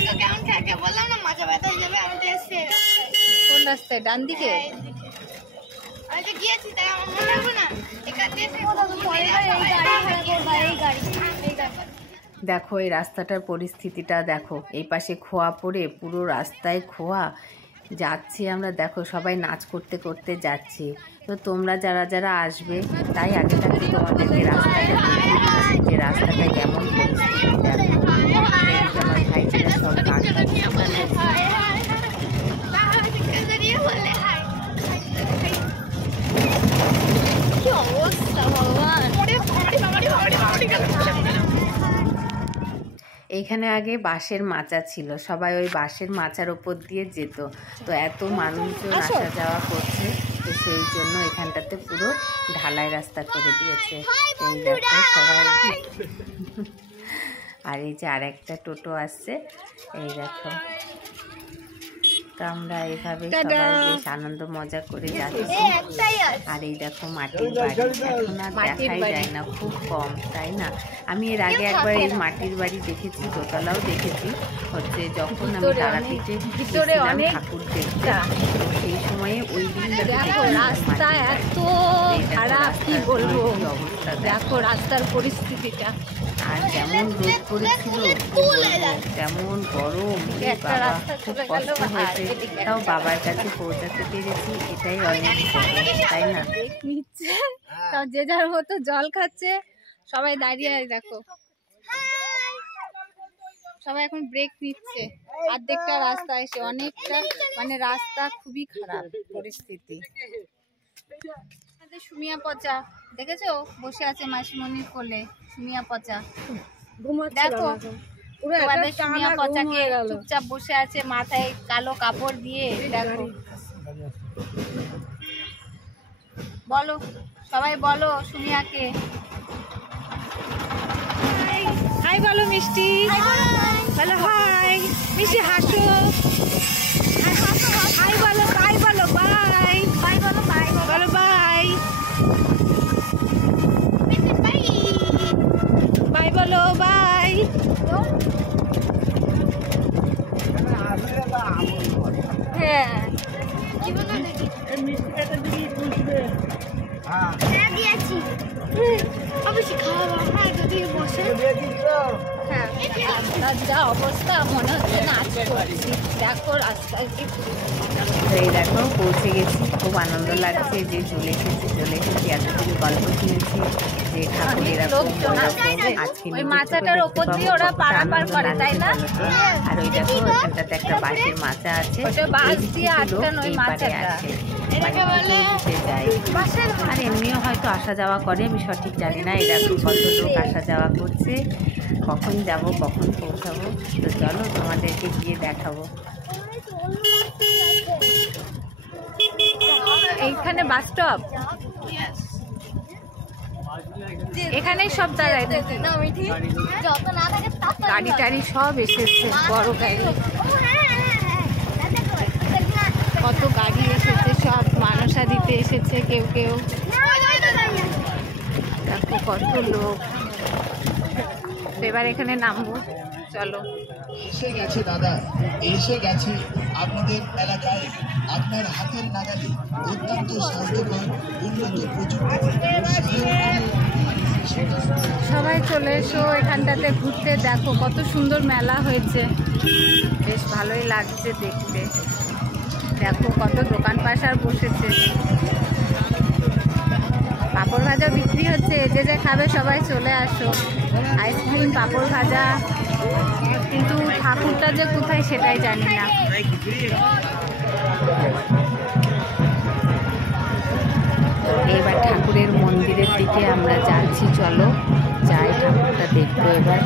দেখো কেমন থাকে, বললাম না মাথা ব্যথা হয়ে যাবে। আমি তো এসে কোন রাস্তায়? ডান দিকে? আমি তো গিয়েছি, তাই আমার মনে রাখবো না। এখান থেকে দেখো এই রাস্তাটার পরিস্থিতিটা দেখো, এই পাশে খোয়া পড়ে পুরো রাস্তায় খোয়া যাচ্ছি আমরা। দেখো সবাই নাচ করতে করতে যাচ্ছি। তো তোমরা যারা যারা আসবে তাই আগে থাকতে তোমাদেরকে রাস্তাটা যে রাস্তাটা কেমন পরিস্থিতি দেখো। আমার ভাইজিরা সব গান এইখানে আগে বাঁশের মাচা ছিল, সবাই ওই বাঁশের মাচার ওপর দিয়ে যেত। তো এত মানুষজন আসা যাওয়া করছে, তো সেই জন্য এখানটাতে পুরো ঢালাই রাস্তা করে দিয়েছে। এই দেখো সবাই। আর এই যে আর একটা টোটো আসছে, এই দেখো। তো আমরা এইভাবে সবাই বেশ আনন্দ মজা করে যাচ্ছি। আর এই দেখো মাটির বাড়ি, এখন আর দেখাই যায় না, খুব কম, তাই না? আমি এর আগে একবার এই মাটির বাড়ি দেখেছি, দোতলাও দেখেছি, হচ্ছে যখন আমি তারাপীঠে গেছিলাম ঠাকুর দেখতে, সেই সময়ে ওই দিনটা রাস্তা এত খারাপ, কি বলবো অবস্থা, দেখো রাস্তার পরিস্থিতিটা। আর যেমন রোদ পড়েছিল, তেমন গরম, বাবা খুব কষ্ট হয়েছে। তাও বাবার কাছে পৌঁছাতে পেরেছি, এটাই অনেক, তাই না? নিচ্ছে সব যে যার মতো জল খাচ্ছে, সবাই দাঁড়িয়ে। দেখো সবাই এখন ব্রেক নিচ্ছে অর্ধেকটা রাস্তা এসে, অনেকটা মানে রাস্তা খুবই খারাপ পরিস্থিতি। সুমিয়া পচা দেখেছো বসে আছে মাসিমণির কোলে, সুমিয়া পচা দেখো। সুমিয়া পচাকে চুপচাপ বসে আছে, মাথায় কালো কাপড় দিয়ে। দেখো বলো সবাই, বলো সুমিয়াকে হাই বলো। মিষ্টি বলো হাই, মিষ্টি হাসো, হাই বলো, বাই বলো, বাই বাই বলো, বাই বলো, বাই বাই বলো, বাই। হ্যাঁ যা অবস্থা, মনে হচ্ছে নাচ করছি। দেখো রাস্তায় এই দেখো পৌঁছে গেছি, খুব আনন্দ লাগছে যে চলে এসেছি। এতদিন গল্প শুনেছি যে ঠাকুর এরকম আজকে ওই মাচাটার ওপর দিয়ে ওরা পারাপার করে, তাই না? আর ওই দেখো এখানটাতে একটা বাঁশের মাচা আছে, বাঁশ দিয়ে আটকানো ওই মাচাটা আসে, আর এমনিও হয়তো আসা যাওয়া করে, আমি সঠিক জানি না। এই দেখো কত লোক আসা যাওয়া করছে, কখন যাব কখন পৌঁছাবো, তো চলো তোমাদেরকে গিয়ে দেখাবো। এইখানে বাস স্টপ, এখানেই সব দাঁড়ায়, গাড়ি টাড়ি সব এসেছে, বড় গাড়ি, কত গাড়ি এসেছে, সব মানসা দিতে এসেছে কেউ কেউ। দেখো কত লোক। এবার এখানে নামবো, চলো। এসে গেছে দাদা, এসে গেছে আপনাদের এলাকায়, আপনার হাতের নাগালে অত্যন্ত স্বাস্থ্যকর উন্নত প্রযুক্তি। সবাই চলে এসো এখানটাতে ঘুরতে। দেখো কত সুন্দর মেলা হয়েছে, বেশ ভালোই লাগছে দেখতে। দেখো কত দোকান পাশার বসেছে, পাঁপড় ভাজা বিক্রি হচ্ছে, যে যে খাবে সবাই চলে আসো। আইসক্রিম, পাঁপড় ভাজা, কিন্তু ঠাকুরটা যে কোথায় সেটাই জানি না। এবার ঠাকুরের মন্দিরের দিকে আমরা যাচ্ছি, চলো যাই ঠাকুরটা দেখবো এবার।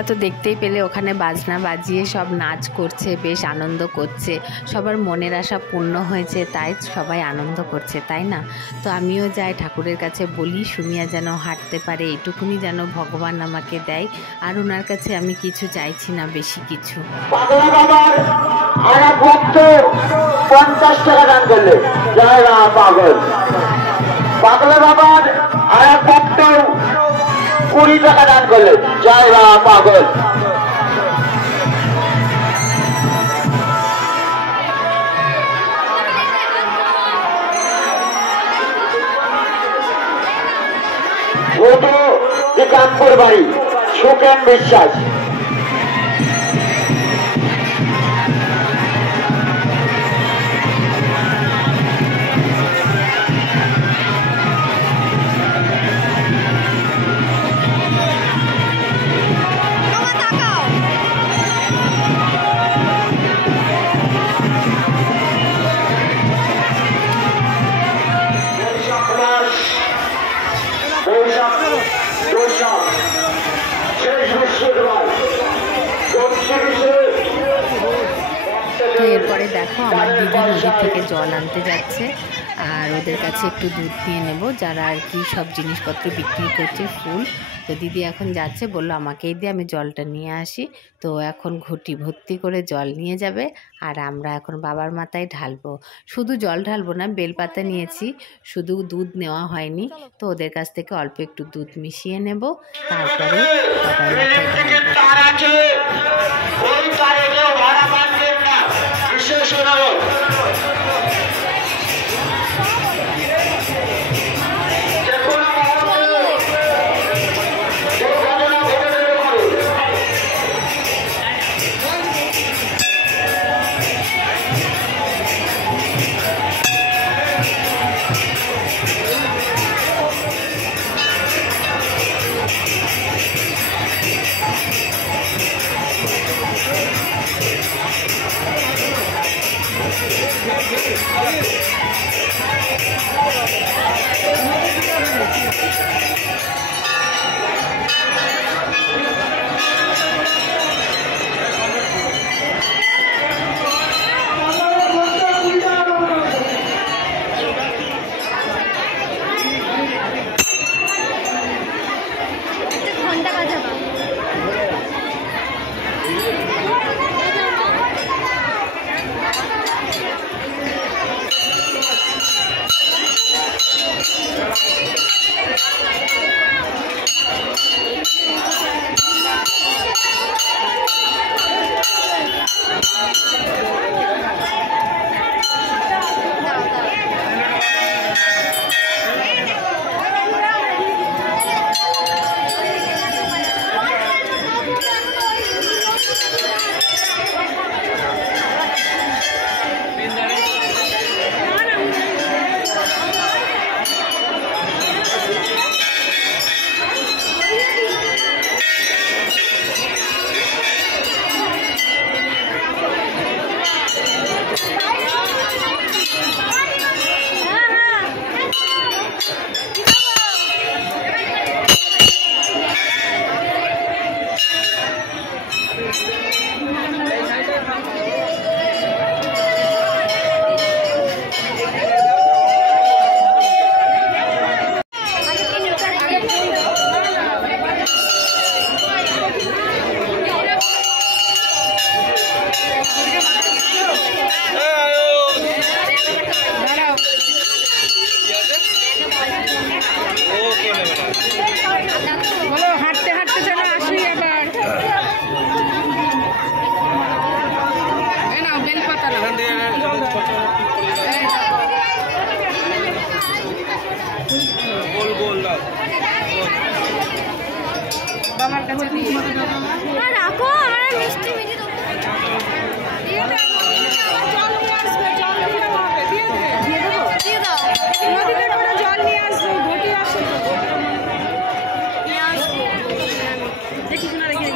তোমরা তো দেখতেই পেলে ওখানে বাজনা বাজিয়ে সব নাচ করছে, বেশ আনন্দ করছে, সবার মনের আশা পূর্ণ হয়েছে, তাই সবাই আনন্দ করছে, তাই না? তো আমিও যাই ঠাকুরের কাছে বলি সুমিয়া যেন হাঁটতে পারে, এইটুকুনি যেন ভগবান আমাকে দেয়। আর ওনার কাছে আমি কিছু চাইছি না, বেশি কিছু। 50 টাকা দান করলে জয় রাম পাগল। পাগলা বাবার আর এক ভক্ত 20 টাকা দান করলে জয় রাম পাগল। কানপুর বাড়ি সুকেন বিশ্বাস। তো এরপরে দেখো আমার দিদি নদীর থেকে জল আনতে যাচ্ছে, আর ওদের কাছে একটু দুধ নিয়ে নেব, যারা আর কি সব জিনিসপত্র বিক্রি করছে, ফুল। তো দিদি এখন যাচ্ছে, বললো আমাকেই দিয়ে আমি জলটা নিয়ে আসি। তো এখন ঘটি ভর্তি করে জল নিয়ে যাবে, আর আমরা এখন বাবার মাথায় ঢালবো। শুধু জল ঢালবো না, বেলপাতা নিয়েছি, শুধু দুধ নেওয়া হয়নি। তো ওদের কাছ থেকে অল্প একটু দুধ মিশিয়ে নেব, তারপরে বাবার মাথায় ঢালবো। বাবার কাছে দিয়ে রাখো, আমার মিষ্টি মিষ্টি জল নিয়ে আসবো, ঘটি আসবো, নিয়ে আসবো, দেখি শোনা রেখে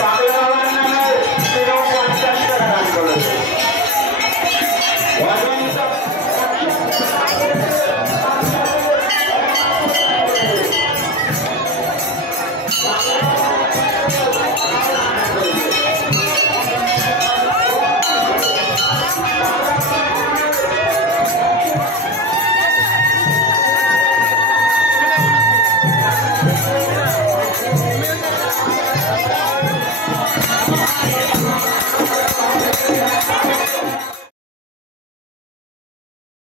পাগলা